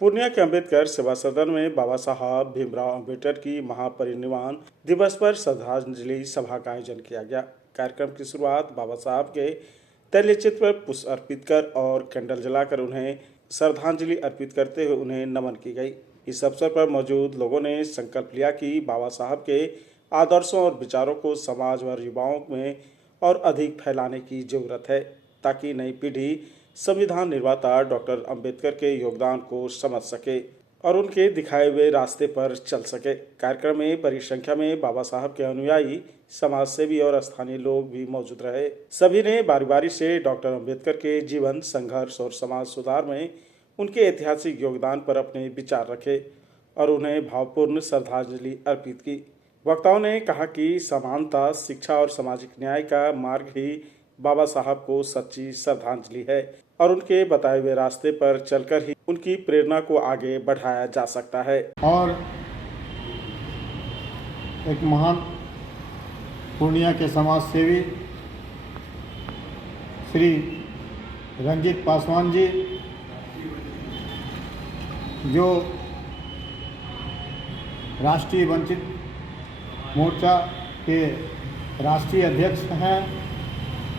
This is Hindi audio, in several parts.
पूर्णिया के अम्बेडकर सेवा सदन में बाबा साहब भीमराव अम्बेडकर की महापरिनिर्वाण दिवस पर श्रद्धांजलि सभा का आयोजन किया गया। कार्यक्रम की शुरुआत बाबा साहब के तैलीय चित्र पर पुष्प अर्पित कर और कैंडल जलाकर उन्हें श्रद्धांजलि अर्पित करते हुए उन्हें नमन की गई। इस अवसर पर मौजूद लोगों ने संकल्प लिया कि बाबा साहब के आदर्शों और विचारों को समाज व युवाओं में और अधिक फैलाने की जरूरत है, ताकि नई पीढ़ी संविधान निर्माता डॉक्टर अंबेडकर के योगदान को समझ सके और उनके दिखाए हुए रास्ते पर चल सके। कार्यक्रम में बड़ी संख्या में बाबा साहब के अनुयायी, समाज सेवी और स्थानीय लोग भी मौजूद रहे। सभी ने बारी बारी से डॉक्टर अंबेडकर के जीवन, संघर्ष और समाज सुधार में उनके ऐतिहासिक योगदान पर अपने विचार रखे और उन्हें भावपूर्ण श्रद्धांजलि अर्पित की। वक्ताओं ने कहा कि समानता, शिक्षा और सामाजिक न्याय का मार्ग ही बाबा साहब को सच्ची श्रद्धांजलि है और उनके बताए हुए रास्ते पर चलकर ही उनकी प्रेरणा को आगे बढ़ाया जा सकता है। और एक महान पूर्णिया के समाज सेवी श्री रंजीत पासवान जी, जो राष्ट्रीय वंचित मोर्चा के राष्ट्रीय अध्यक्ष हैं,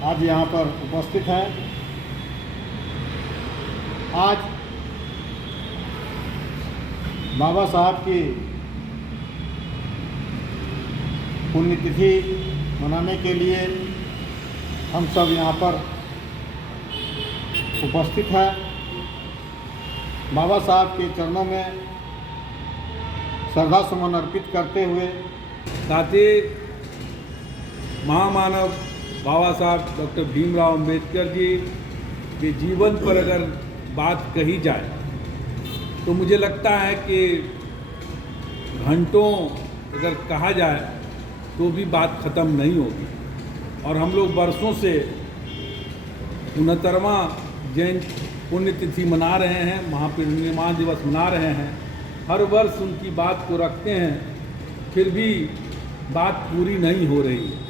आज यहाँ पर उपस्थित हैं। आज बाबा साहब की पुण्यतिथि मनाने के लिए हम सब यहाँ पर उपस्थित हैं। बाबा साहब के चरणों में श्रद्धा सुमन अर्पित करते हुए साथ ही महामानव बाबा साहब डॉक्टर भीमराव अम्बेडकर जी के जीवन पर अगर बात कही जाए तो मुझे लगता है कि घंटों अगर कहा जाए तो भी बात ख़त्म नहीं होगी। और हम लोग वर्षों से 69वां जयंती पुण्यतिथि मना रहे हैं, महापरिनिर्वाण दिवस मना रहे हैं। हर वर्ष उनकी बात को रखते हैं, फिर भी बात पूरी नहीं हो रही है।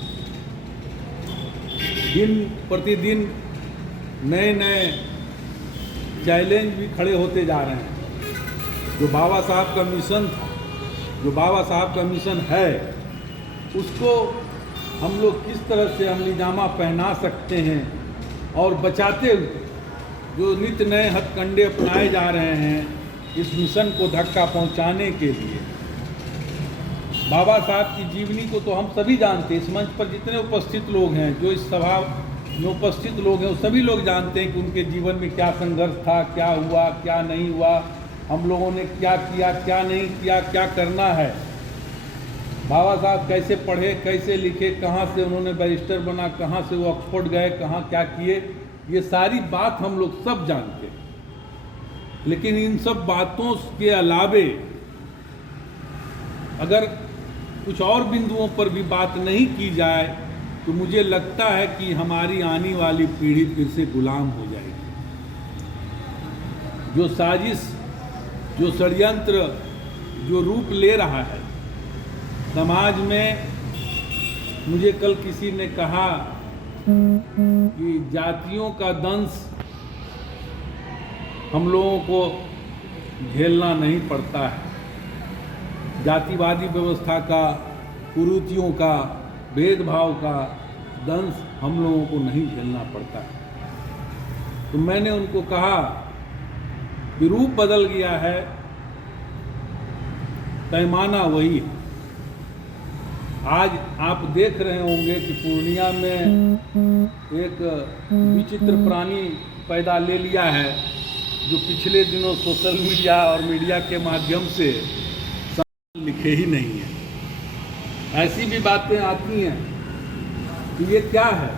दिन प्रतिदिन नए नए चैलेंज भी खड़े होते जा रहे हैं। जो बाबा साहब का मिशन था, जो बाबा साहब का मिशन है, उसको हम लोग किस तरह से अमलीजामा पहना सकते हैं और बचाते हुए जो नित्य नए हथकंडे अपनाए जा रहे हैं इस मिशन को धक्का पहुंचाने के लिए। बाबा साहब की जीवनी को तो हम सभी जानते हैं। इस मंच पर जितने उपस्थित लोग हैं, जो इस सभा में उपस्थित लोग हैं, वो सभी लोग जानते हैं कि उनके जीवन में क्या संघर्ष था, क्या हुआ, क्या नहीं हुआ, हम लोगों ने क्या किया, क्या नहीं किया, क्या करना है। बाबा साहब कैसे पढ़े, कैसे लिखे, कहाँ से उन्होंने बैरिस्टर बना, कहाँ से वो ऑक्सफोर्ड गए, कहाँ क्या किए, ये सारी बात हम लोग सब जानते हैं। लेकिन इन सब बातों के अलावे अगर कुछ और बिंदुओं पर भी बात नहीं की जाए तो मुझे लगता है कि हमारी आने वाली पीढ़ी फिर से गुलाम हो जाएगी। जो साजिश, जो षड्यंत्र, जो रूप ले रहा है समाज में, मुझे कल किसी ने कहा कि जातियों का दंश हम लोगों को झेलना नहीं पड़ता है। जातिवादी व्यवस्था का, कुरीतियों का, भेदभाव का दंश हम लोगों को नहीं झेलना पड़ता है। तो मैंने उनको कहा कि रूप बदल गया है, पैमाना वही है। आज आप देख रहे होंगे कि पूर्णिया में एक विचित्र प्राणी पैदा ले लिया है, जो पिछले दिनों सोशल मीडिया और मीडिया के माध्यम से लिखे ही नहीं है। ऐसी भी बातें आती हैं कि ये क्या है,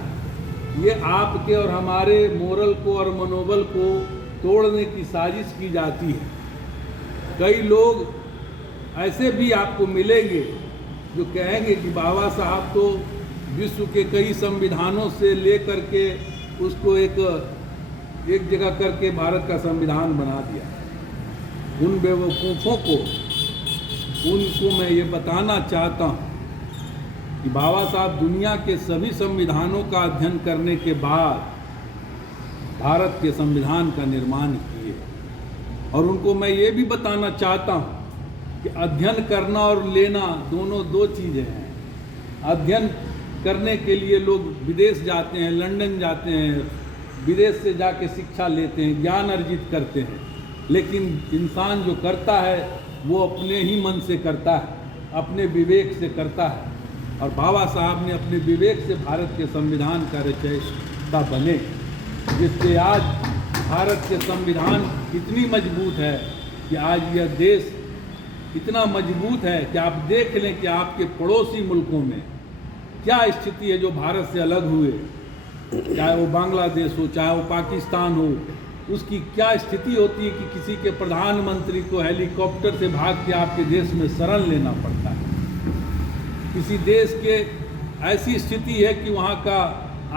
ये आपके और हमारे मोरल को और मनोबल को तोड़ने की साजिश की जाती है। कई लोग ऐसे भी आपको मिलेंगे जो कहेंगे कि बाबा साहब तो विश्व के कई संविधानों से लेकर के उसको एक जगह करके भारत का संविधान बना दिया। उन बेवकूफ़ों को, उनको मैं ये बताना चाहता हूँ कि बाबा साहब दुनिया के सभी संविधानों का अध्ययन करने के बाद भारत के संविधान का निर्माण किए। और उनको मैं ये भी बताना चाहता हूँ कि अध्ययन करना और लेना दोनों दो चीज़ें हैं। अध्ययन करने के लिए लोग विदेश जाते हैं, लंदन जाते हैं, विदेश से जाके शिक्षा लेते हैं, ज्ञान अर्जित करते हैं, लेकिन इंसान जो करता है वो अपने ही मन से करता है, अपने विवेक से करता है। और बाबा साहब ने अपने विवेक से भारत के संविधान का रचयिता बने, जिससे आज भारत के संविधान इतनी मजबूत है कि आज यह देश इतना मजबूत है कि आप देख लें कि आपके पड़ोसी मुल्कों में क्या स्थिति है जो भारत से अलग हुए, चाहे वो बांग्लादेश हो, चाहे वो पाकिस्तान हो, उसकी क्या स्थिति होती है कि किसी के प्रधानमंत्री को हेलीकॉप्टर से भाग के आपके देश में शरण लेना पड़ता है। किसी देश के ऐसी स्थिति है कि वहाँ का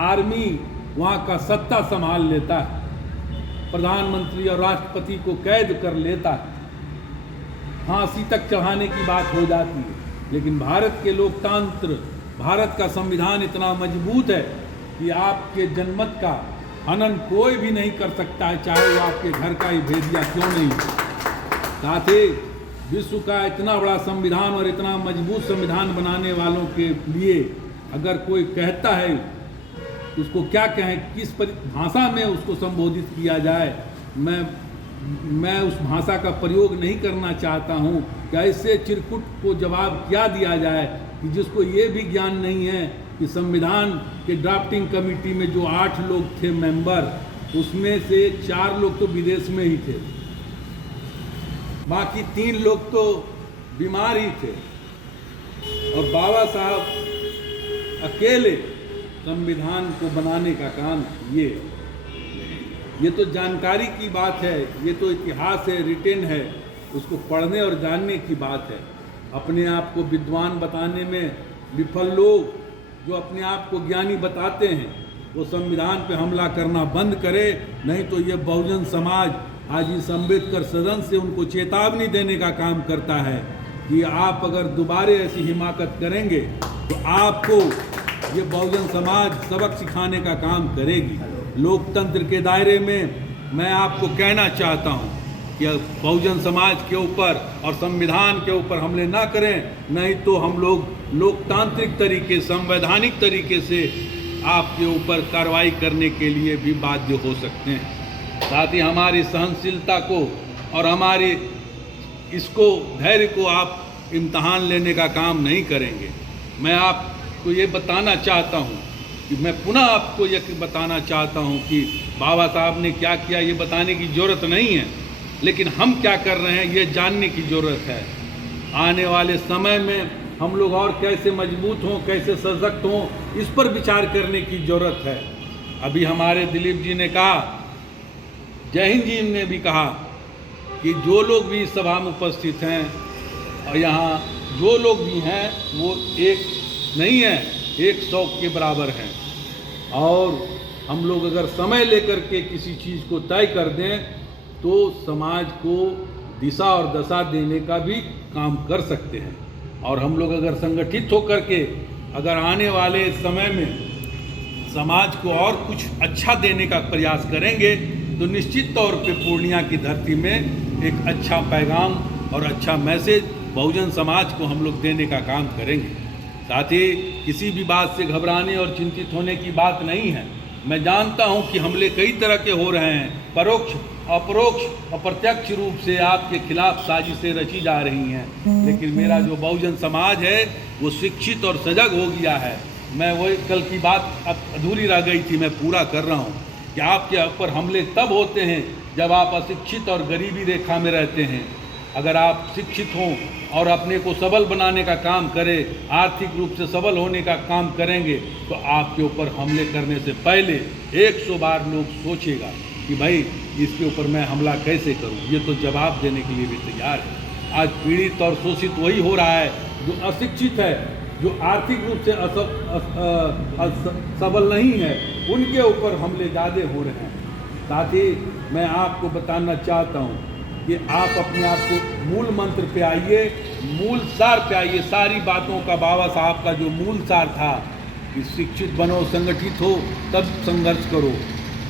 आर्मी वहाँ का सत्ता संभाल लेता है, प्रधानमंत्री और राष्ट्रपति को कैद कर लेता है, फांसी तक चढ़ाने की बात हो जाती है। लेकिन भारत के लोकतंत्र, भारत का संविधान इतना मजबूत है कि आपके जनमत का हनन कोई भी नहीं कर सकता है, चाहे वो आपके घर का ही भेदिया क्यों नहीं। साथ ही विश्व का इतना बड़ा संविधान और इतना मजबूत संविधान बनाने वालों के लिए अगर कोई कहता है, उसको क्या कहें, किस भाषा में उसको संबोधित किया जाए, मैं उस भाषा का प्रयोग नहीं करना चाहता हूँ कि ऐसे चिरकुट को जवाब क्या दिया जाए कि जिसको ये भी ज्ञान नहीं है कि संविधान के ड्राफ्टिंग कमेटी में जो 8 लोग थे मेंबर, उसमें से 4 लोग तो विदेश में ही थे, बाकी 3 लोग तो बीमार ही थे, और बाबा साहब अकेले संविधान को बनाने का काम किए। ये तो जानकारी की बात है, ये तो इतिहास है, रिटेन है, उसको पढ़ने और जानने की बात है। अपने आप को विद्वान बताने में विफल लोग जो अपने आप को ज्ञानी बताते हैं, वो संविधान पे हमला करना बंद करे, नहीं तो ये बहुजन समाज आज इस अम्बेडकर सदन से उनको चेतावनी देने का काम करता है कि आप अगर दोबारा ऐसी हिमाकत करेंगे तो आपको ये बहुजन समाज सबक सिखाने का काम करेगी। लोकतंत्र के दायरे में मैं आपको कहना चाहता हूँ कि बहुजन समाज के ऊपर और संविधान के ऊपर हमले ना करें, नहीं तो हम लोग लोकतांत्रिक तरीके, संवैधानिक तरीके से आपके ऊपर कार्रवाई करने के लिए भी बाध्य हो सकते हैं। साथ ही हमारी सहनशीलता को और हमारे इसको धैर्य को आप इम्तहान लेने का काम नहीं करेंगे। मैं आपको ये बताना चाहता हूँ कि मैं पुनः आपको ये बताना चाहता हूँ कि बाबा साहब ने क्या किया ये बताने की ज़रूरत नहीं है, लेकिन हम क्या कर रहे हैं ये जानने की ज़रूरत है। आने वाले समय में हम लोग और कैसे मजबूत हों, कैसे सशक्त हों, इस पर विचार करने की ज़रूरत है। अभी हमारे दिलीप जी ने कहा, जय हिंद जी ने भी कहा कि जो लोग भी इस सभा में उपस्थित हैं और यहाँ जो लोग भी हैं वो एक नहीं है, 100 के बराबर हैं। और हम लोग अगर समय लेकर के किसी चीज़ को तय कर दें तो समाज को दिशा और दशा देने का भी काम कर सकते हैं। और हम लोग अगर संगठित होकर के अगर आने वाले समय में समाज को और कुछ अच्छा देने का प्रयास करेंगे तो निश्चित तौर पे पूर्णिया की धरती में एक अच्छा पैगाम और अच्छा मैसेज बहुजन समाज को हम लोग देने का काम करेंगे। साथ ही किसी भी बात से घबराने और चिंतित होने की बात नहीं है। मैं जानता हूं कि हमले कई तरह के हो रहे हैं, परोक्ष, अपरोक्ष, अप्रत्यक्ष रूप से आपके खिलाफ साजिशें रची जा रही हैं, लेकिन मेरा जो बहुजन समाज है वो शिक्षित और सजग हो गया है। मैं वही कल की बात अब अधूरी रह गई थी, मैं पूरा कर रहा हूँ कि आपके ऊपर हमले तब होते हैं जब आप अशिक्षित और गरीबी रेखा में रहते हैं। अगर आप शिक्षित हों और अपने को सबल बनाने का काम करें, आर्थिक रूप से सबल होने का काम करेंगे तो आपके ऊपर हमले करने से पहले 100 बार लोग सोचेगा कि भाई इसके ऊपर मैं हमला कैसे करूं। ये तो जवाब देने के लिए भी तैयार है। आज पीड़ित और शोषित वही हो रहा है जो अशिक्षित है, जो आर्थिक रूप से सबल नहीं है, उनके ऊपर हमले ज़्यादा हो रहे हैं। साथ ही मैं आपको बताना चाहता हूँ कि आप अपने आप को मूल मंत्र पे आइए, मूल सार पे आइए। सारी बातों का बाबा साहब का जो मूल सार था कि शिक्षित बनो, संगठित हो, तब संघर्ष करो।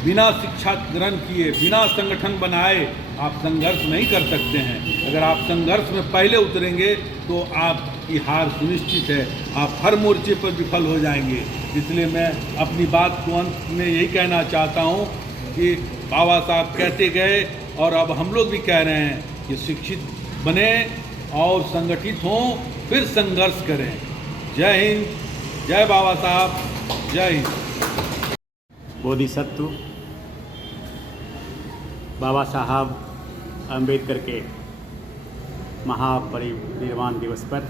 बिना शिक्षा ग्रहण किए, बिना संगठन बनाए आप संघर्ष नहीं कर सकते हैं। अगर आप संघर्ष में पहले उतरेंगे तो आपकी हार सुनिश्चित है, आप हर मोर्चे पर विफल हो जाएंगे। इसलिए मैं अपनी बात को अंत में यही कहना चाहता हूँ कि बाबा साहब कहते गए और अब हम लोग भी कह रहे हैं कि शिक्षित बने और संगठित हों, फिर संघर्ष करें। जय हिंद, जय बाबा साहब, जय हिंद। बोधिसत्व बाबा साहब अम्बेडकर के महापरिनिर्वाण दिवस पर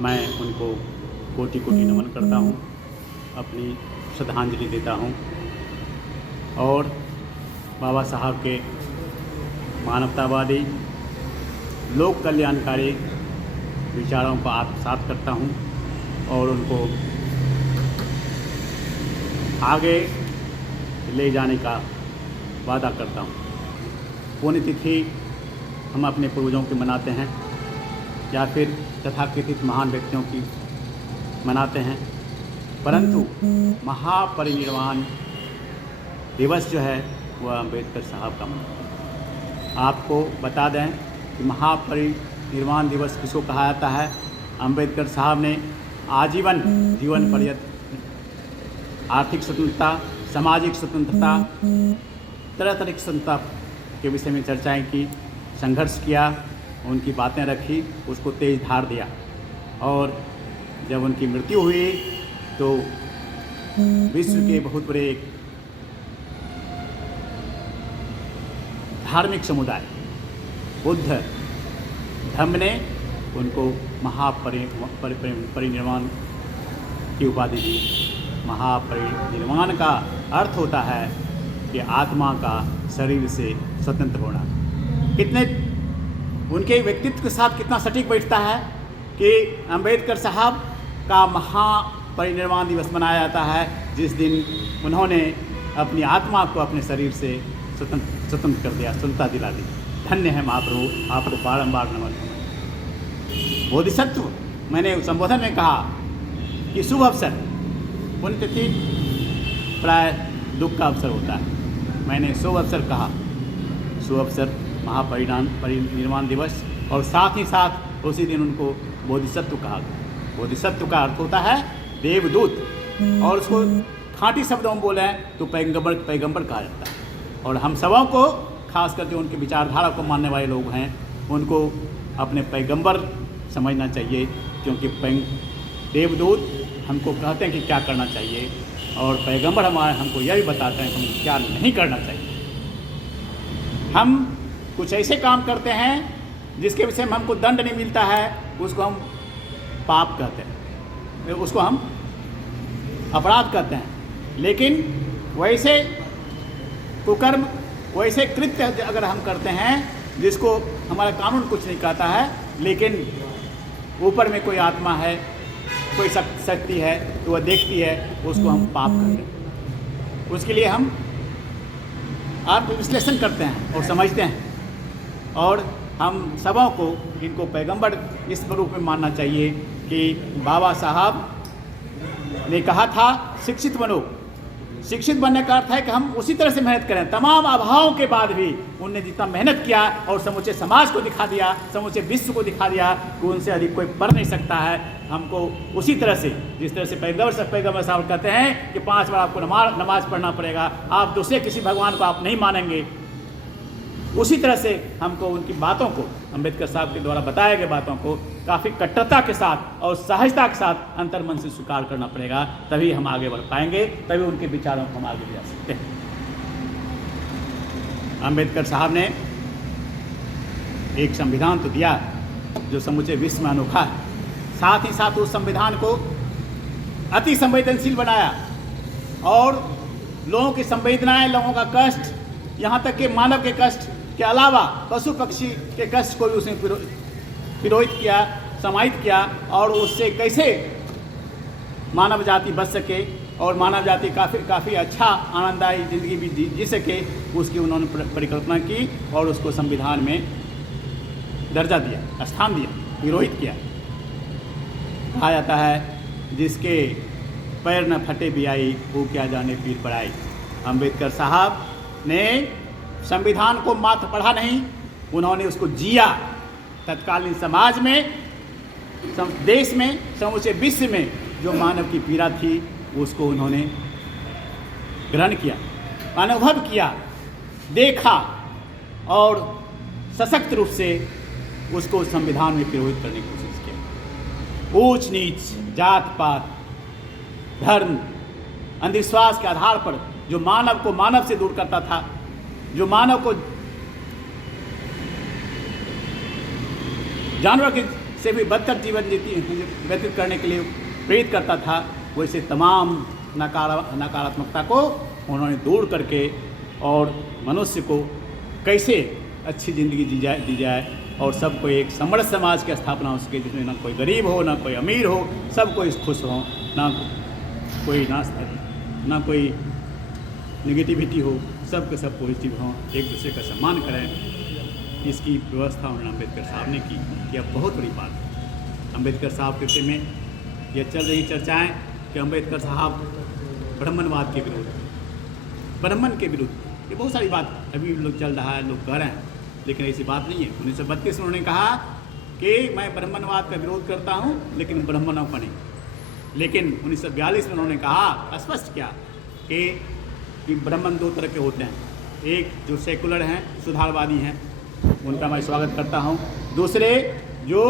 मैं उनको कोटि कोटि नमन करता हूँ, अपनी श्रद्धांजलि देता हूँ और बाबा साहब के मानवतावादी लोक कल्याणकारी विचारों को आत्मसात करता हूँ और उनको आगे ले जाने का वादा करता हूँ। पुण्यतिथि हम अपने पूर्वजों की मनाते हैं या फिर तथाकथित महान व्यक्तियों की मनाते हैं, परंतु महापरिनिर्वाण दिवस जो है वह अम्बेडकर साहब का मनाते हैं। आपको बता दें कि महापरिनिर्वाण दिवस किसको कहा जाता है। अम्बेडकर साहब ने आजीवन जीवन पर्यंत आर्थिक स्वतंत्रता, सामाजिक स्वतंत्रता, तरह तरह की स्वतंत्रता के विषय में चर्चाएं की, संघर्ष किया, उनकी बातें रखी, उसको तेज धार दिया और जब उनकी मृत्यु हुई तो विश्व के बहुत बड़े धार्मिक समुदाय बुद्ध धर्म ने उनको महापरिनिर्वाण की उपाधि दी। महापरिनिर्वाण का अर्थ होता है कि आत्मा का शरीर से स्वतंत्र होना। कितने उनके व्यक्तित्व के साथ कितना सटीक बैठता है कि अम्बेडकर साहब का महापरिनिर्वाण दिवस मनाया जाता है जिस दिन उन्होंने अपनी आत्मा को अपने शरीर से स्वतंत्र कर दिया, स्वतंत्रता दिला दी। धन्य है महाप्रभु, आपको बारंबार नमन। बोधिसत्व मैंने संबोधन में कहा कि शुभ अवसर, पुण्यतिथि प्राय दुख का अवसर होता है। मैंने शुभ अवसर कहा, शुभ अवसर महापरिनिर्वाण दिवस और साथ ही साथ उसी दिन उनको बोधिसत्व कहा गया। बोधिसत्व का अर्थ होता है देवदूत और उसको खाँटी शब्दों में बोले तो पैगंबर कहा जाता है। और हम सबों को खास करके उनके विचारधारा को मानने वाले लोग हैं उनको अपने पैगंबर समझना चाहिए, क्योंकि देवदूत हमको कहते हैं कि क्या करना चाहिए और पैगंबर हमारे हमको यह भी बताते हैं कि हमको क्या नहीं करना चाहिए। हम कुछ ऐसे काम करते हैं जिसके विषय में हमको दंड नहीं मिलता है, उसको हम पाप कहते हैं, उसको हम अपराध कहते हैं। लेकिन वैसे कुकर्म, वैसे कृत्य अगर हम करते हैं जिसको हमारा कानून कुछ नहीं कहता है, लेकिन ऊपर में कोई आत्मा है, कोई शक्ति है तो वह देखती है, उसको हम पाप करते हैं। उसके लिए हम आत्मविश्लेषण करते हैं और समझते हैं और हम सबों को इनको पैगंबर इस रूप में मानना चाहिए कि बाबा साहब ने कहा था शिक्षित बनो। शिक्षित बनने का अर्थ है कि हम उसी तरह से मेहनत करें। तमाम अभावों के बाद भी उनने जितना मेहनत किया और समूचे समाज को दिखा दिया, समूचे विश्व को दिखा दिया कि उनसे अधिक कोई पढ़ नहीं सकता है। हमको उसी तरह से, जिस तरह से पैगंबर साहब कहते हैं कि 5 बार आपको नमाज पढ़ना पड़ेगा, आप दूसरे किसी भगवान को आप नहीं मानेंगे, उसी तरह से हमको उनकी बातों को, अम्बेडकर साहब के द्वारा बताए गए बातों को काफ़ी कट्टरता के साथ और सहजता के साथ अंतर्मन से स्वीकार करना पड़ेगा, तभी हम आगे बढ़ पाएंगे, तभी उनके विचारों को हम आगे ले जा सकते हैं। अम्बेडकर साहब ने एक संविधान तो दिया जो समूचे विश्व में अनोखा है, साथ ही साथ उस संविधान को अति संवेदनशील बनाया और लोगों की संवेदनाएं, लोगों का कष्ट, यहाँ तक कि मानव के कष्ट के अलावा पशु पक्षी के कष्ट को भी उसने पिरोहित किया, समाहित किया और उससे कैसे मानव जाति बच सके और मानव जाति काफ़ी अच्छा आनंददायी जिंदगी भी जी सके, उसकी उन्होंने परिकल्पना की और उसको संविधान में दर्जा दिया, स्थान दिया, पिरोहित किया। कहा जाता है जिसके पैर न फटे भी आई वो क्या जाने पीर पड़ाई। अम्बेडकर साहब ने संविधान को मात्र पढ़ा नहीं, उन्होंने उसको जिया। तत्कालीन समाज में, देश में, समूचे विश्व में जो मानव की पीड़ा थी उसको उन्होंने ग्रहण किया, अनुभव किया, देखा और सशक्त रूप से उसको संविधान में प्रयोगित करने की कोशिश किया। ऊंच नीच, जात पात, धर्म, अंधविश्वास के आधार पर जो मानव को मानव से दूर करता था, जो मानव को जानवर के से भी बदतर जीवन व्यतीत करने के लिए प्रेरित करता था, वैसे तमाम नकारात्मकता को उन्होंने दूर करके और मनुष्य को कैसे अच्छी ज़िंदगी दी जाए और सबको एक समृद्ध समाज की स्थापना हो सके, जिसमें ना कोई गरीब हो, ना कोई अमीर हो, सब कोई खुश हो, ना कोई नेगेटिविटी हो, सब के सब पॉजिटिव हों, एक दूसरे का सम्मान करें। इसकी व्यवस्था उन्होंने अम्बेडकर साहब ने की। यह बहुत बड़ी बात है। अम्बेडकर साहब के विषय में यह चल रही चर्चाएं कि अम्बेडकर साहब ब्राह्मणवाद के विरुद्ध, ब्राह्मण के विरुद्ध, ये बहुत सारी बात अभी लोग चल रहा है, लोग कह रहे हैं, लेकिन ऐसी बात नहीं है। 1932 में उन्होंने कहा कि मैं ब्राह्मणवाद का विरोध करता हूँ, लेकिन ब्राह्मणों का नहीं। लेकिन 1942 में उन्होंने कहा, स्पष्ट किया कि ब्राह्मण दो तरह के होते हैं, एक जो सेकुलर हैं, सुधारवादी हैं, उनका मैं स्वागत करता हूँ। दूसरे जो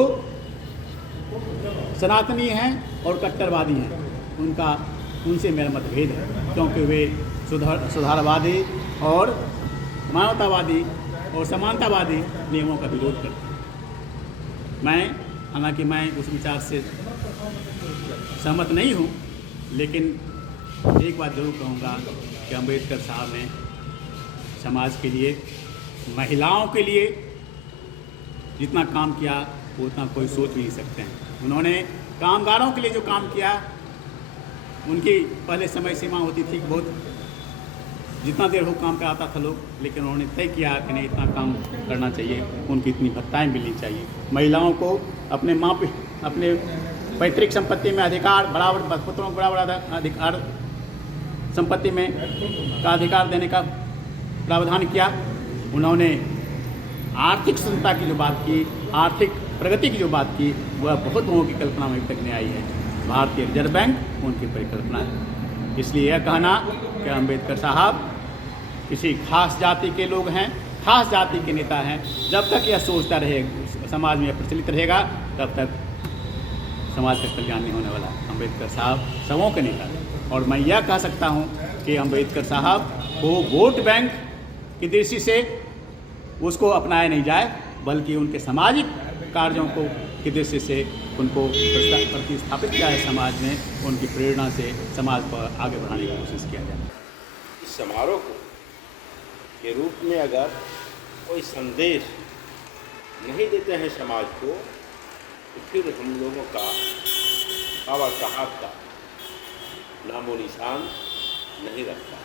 सनातनी हैं और कट्टरवादी हैं, उनसे मेरा मतभेद है, क्योंकि वे सुधारवादी और मानवतावादी और समानतावादी नियमों का विरोध करते हैं। हालांकि मैं उस विचार से सहमत नहीं हूँ, लेकिन एक बात जरूर कहूँगा कि अम्बेडकर साहब ने समाज के लिए, महिलाओं के लिए जितना काम किया वो उतना कोई सोच भी नहीं सकते हैं। उन्होंने कामगारों के लिए जो काम किया, उनकी पहले समय सीमा होती थी कि बहुत जितना देर हो काम पे आता था लोग, लेकिन उन्होंने तय किया कि नहीं, इतना काम करना चाहिए, उनकी इतनी भत्ताएँ मिलनी चाहिए। महिलाओं को अपने पैतृक संपत्ति में अधिकार, बराबर पुत्रों को बराबर अधिकार, संपत्ति में का अधिकार देने का प्रावधान किया। उन्होंने आर्थिक स्वतंत्रता की जो बात की, आर्थिक प्रगति की जो बात की, वह बहुत लोगों की कल्पना में तक नहीं आई है। भारतीय रिजर्व बैंक उनकी परिकल्पना है। इसलिए यह कहना कि अम्बेडकर साहब किसी खास जाति के लोग हैं, खास जाति के नेता हैं, जब तक यह सोचता रहेगा, समाज में प्रचलित रहेगा, तब तक समाज का कल्याण नहीं होने वाला। अम्बेडकर साहब सबों के नेता हैं, और मैं यह कह सकता हूँ कि अम्बेडकर साहब को वोट बैंक की दृष्टि से उसको अपनाया नहीं जाए, बल्कि उनके सामाजिक कार्यों को की दृष्टि से उनको प्रतिस्थापित किया है समाज में, उनकी प्रेरणा से समाज को आगे बढ़ाने की कोशिश किया जाए। इस समारोह को के रूप में अगर कोई संदेश नहीं देते हैं समाज को, तो फिर हम लोगों का बाबा साहब का नामो निशान नहीं रखता।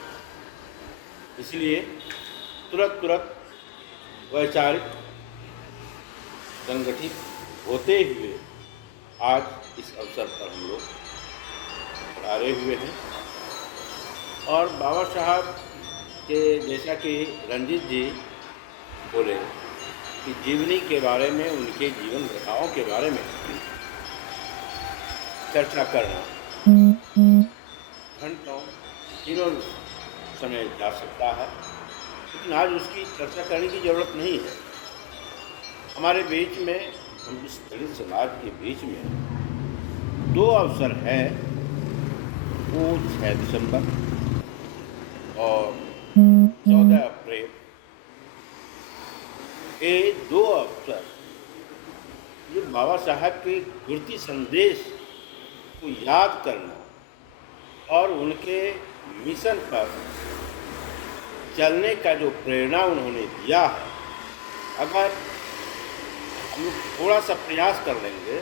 इसलिए तुरंत वैचारिक संगठित होते हुए आज इस अवसर पर हम लोग अड़े हुए हैं। और बाबा साहब के, जैसा कि रंजीत जी बोले कि जीवनी के बारे में, उनके जीवन गाथाओं के बारे में चर्चा करना घंटों तीनों समय जा सकता है, लेकिन आज उसकी चर्चा करने की ज़रूरत नहीं है। हमारे बीच में, हम इस दलित समाज के बीच में दो अवसर है, वो 6 दिसंबर और 14 अप्रैल। ये दो अवसर ये बाबा साहब के गुरती संदेश को याद करना और उनके मिशन पर चलने का जो प्रेरणा उन्होंने दिया है, अगर हम लोग थोड़ा सा प्रयास कर लेंगे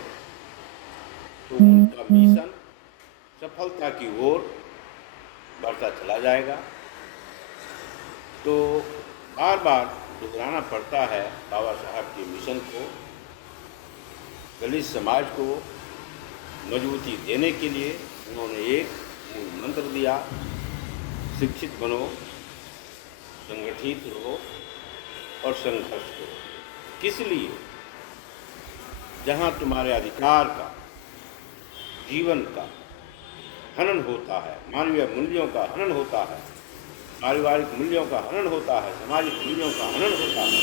तो उनका मिशन सफलता की ओर बढ़ता चला जाएगा। तो बार बार दोहराना पड़ता है बाबा साहब के मिशन को, दलित समाज को मजबूती देने के लिए उन्होंने एक मूल मंत्र दिया, शिक्षित बनो, संगठित रहो और संघर्ष करो। किस लिए? जहाँ तुम्हारे अधिकार का, जीवन का हनन होता है, मानवीय मूल्यों का हनन होता है, पारिवारिक मूल्यों का हनन होता है, सामाजिक मूल्यों का हनन होता है,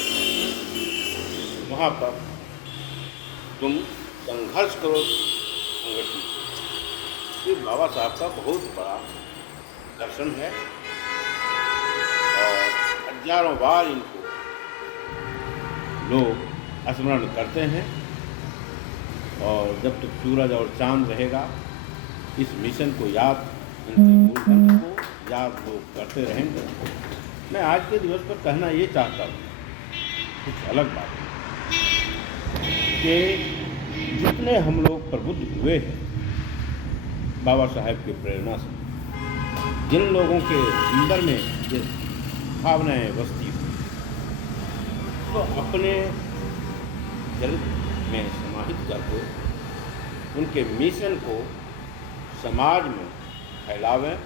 वहाँ पर तुम संघर्ष करो, संगठित। ये बाबा साहब का बहुत बड़ा दर्शन है और हजारों बार इनको लोग स्मरण करते हैं और जब तक सूरज और चांद रहेगा इस मिशन को याद, इनके मूलमंत्र को याद लोग करते रहेंगे। मैं आज के दिवस पर कहना ये चाहता हूँ कुछ अलग बात कि जितने हम लोग प्रबुद्ध हुए हैं बाबा साहेब की प्रेरणा से, जिन लोगों के अंदर में ये भावनाएं बसती हुई तो अपने चरित्र में समाहित करके उनके मिशन को समाज में फैलावें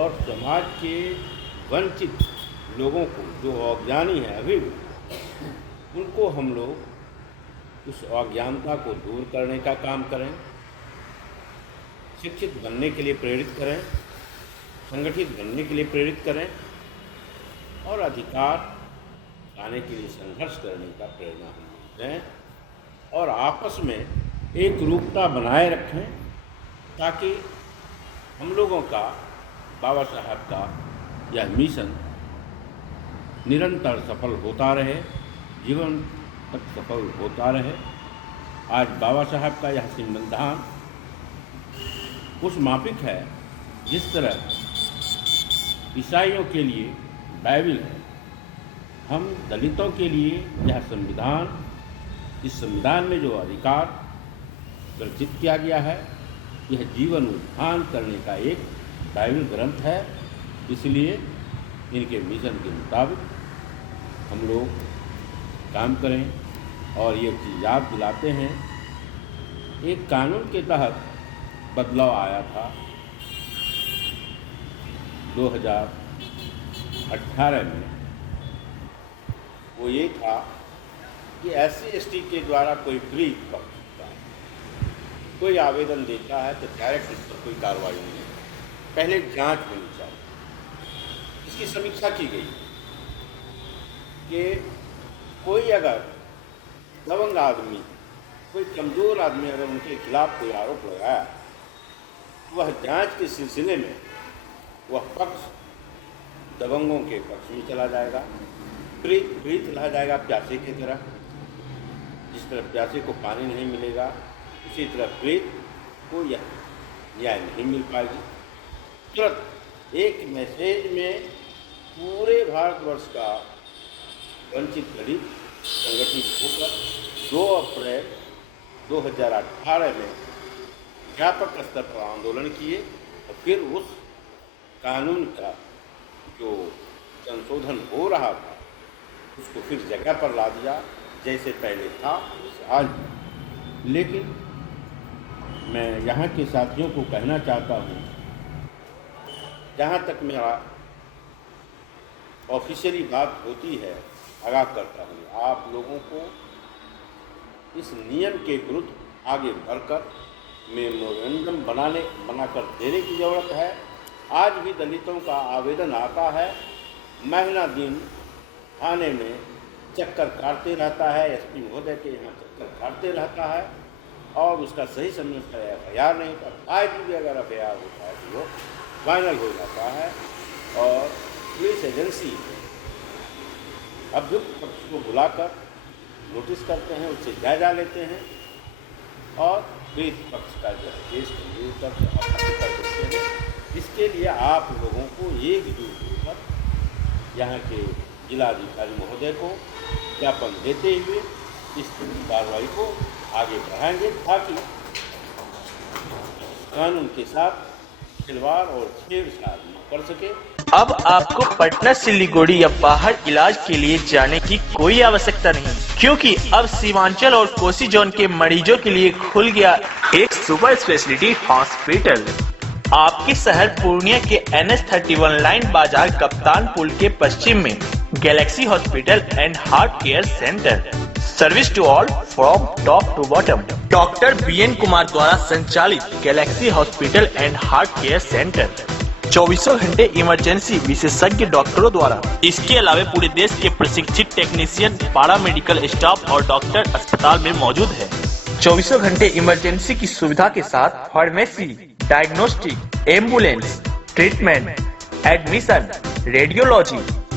और समाज के वंचित लोगों को जो अज्ञानी है अभी भी, उनको हम लोग उस अज्ञानता को दूर करने का काम करें, शिक्षित बनने के लिए प्रेरित करें, संगठित बनने के लिए प्रेरित करें और अधिकार पाने के लिए संघर्ष करने का प्रेरणा हम दें और आपस में एक रूपता बनाए रखें ताकि हम लोगों का बाबा साहब का यह मिशन निरंतर सफल होता रहे, जीवन तक सफल होता रहे। आज बाबा साहब का यह संविधान उस माफिक है जिस तरह ईसाइयों के लिए बाइबिल है। हम दलितों के लिए यह संविधान, इस संविधान में जो अधिकार प्रचित किया गया है यह जीवन उत्थान करने का एक बाइबिल ग्रंथ है। इसलिए इनके मिशन के मुताबिक हम लोग काम करें और ये चीज़ याद दिलाते हैं। एक कानून के तहत बदलाव आया था 2018 में, वो ये था कि SC/ST के द्वारा कोई ब्रीच पकड़ता है, कोई आवेदन देता है तो डायरेक्ट इस पर कोई कार्रवाई नहीं है, पहले जांच होनी चाहिए। इसकी समीक्षा की गई कि कोई अगर दबंग आदमी, कोई कमज़ोर आदमी अगर उनके खिलाफ कोई आरोप लगाया वह जांच के सिलसिले में वह पक्ष दबंगों के पक्ष में चला जाएगा, प्रीत रह जाएगा प्यासे की तरह। जिस तरह प्यासे को पानी नहीं मिलेगा उसी तरह प्रीत को यह न्याय नहीं मिल पाएगी। तुरंत एक मैसेज में पूरे भारतवर्ष का वंचित दलित संगठित होकर 2 अप्रैल 2018 में व्यापक स्तर पर आंदोलन किए और फिर उस कानून का जो संशोधन हो रहा था उसको फिर जगह पर ला दिया, जैसे पहले था आज। लेकिन मैं यहाँ के साथियों को कहना चाहता हूँ, जहाँ तक मेरा ऑफिशियली बात होती है आगाह करता हूँ, आप लोगों को इस नियम के विरुद्ध आगे बढ़कर मेमोरेंडम बनाकर देने की ज़रूरत है। आज भी दलितों का आवेदन आता है, महीना दिन थाने में चक्कर काटते रहता है, SP महोदय के यहाँ चक्कर काटते रहता है और उसका सही समय पर FIR नहीं होता। आज भी अगर FIR होता है तो वो फाइनल हो जाता है और पुलिस एजेंसी अभियुक्त पक्ष को बुलाकर नोटिस करते हैं, उससे जायजा लेते हैं और पीड़ित पक्ष का जो केस मंजूर कर देते हैं। इसके लिए आप लोगों को एकजुट होकर यहाँ के जिलाधिकारी महोदय को ज्ञापन देते हुए इस कार्रवाई को आगे बढ़ाएंगे ताकि कानून के साथ खिलवाड़ और छेड़छाड़ न कर सके। अब आपको पटना से सिलीगुड़ी या बाहर इलाज के लिए जाने की कोई आवश्यकता नहीं, क्योंकि अब सीमांचल और कोसी जोन के मरीजों के लिए खुल गया एक सुपर स्पेशलिटी हॉस्पिटल। आपके आपके शहर पूर्णिया के NH31 लाइन बाजार कप्तान पुल के पश्चिम में galaxy hospital and heart care centre. Service to all from top to bottom. Doctor BN Kumar द्वारा संचालित galaxy hospital and heart care centre 24 घंटे इमरजेंसी विशेषज्ञ डॉक्टरों द्वारा। इसके अलावा पूरे देश के प्रशिक्षित टेक्नीशियन, पारा मेडिकल स्टाफ और डॉक्टर अस्पताल में मौजूद है। 24 घंटे इमरजेंसी की सुविधा के साथ pharmacy, diagnostic, ambulance, treatment, admission, radiology,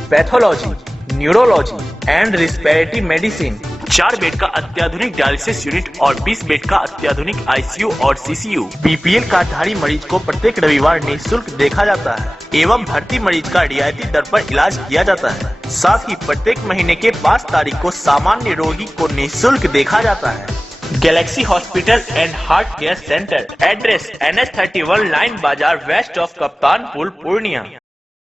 pathology, neurology and respiratory medicine. 4 bed का अत्याधुनिक डायलिसिस यूनिट और 20 बेड का अत्याधुनिक ICU और CCU। BPL कार्डधारी मरीज को प्रत्येक रविवार निःशुल्क देखा जाता है एवं भर्ती मरीज का रियायती दर पर इलाज किया जाता है। साथ ही प्रत्येक महीने के 5 तारीख को सामान्य रोगी को निःशुल्क देखा जाता है। Galaxy hospital and heart care centre, address NH31 line बाजार वेस्ट ऑफ कप्तान पुल पूर्णिया।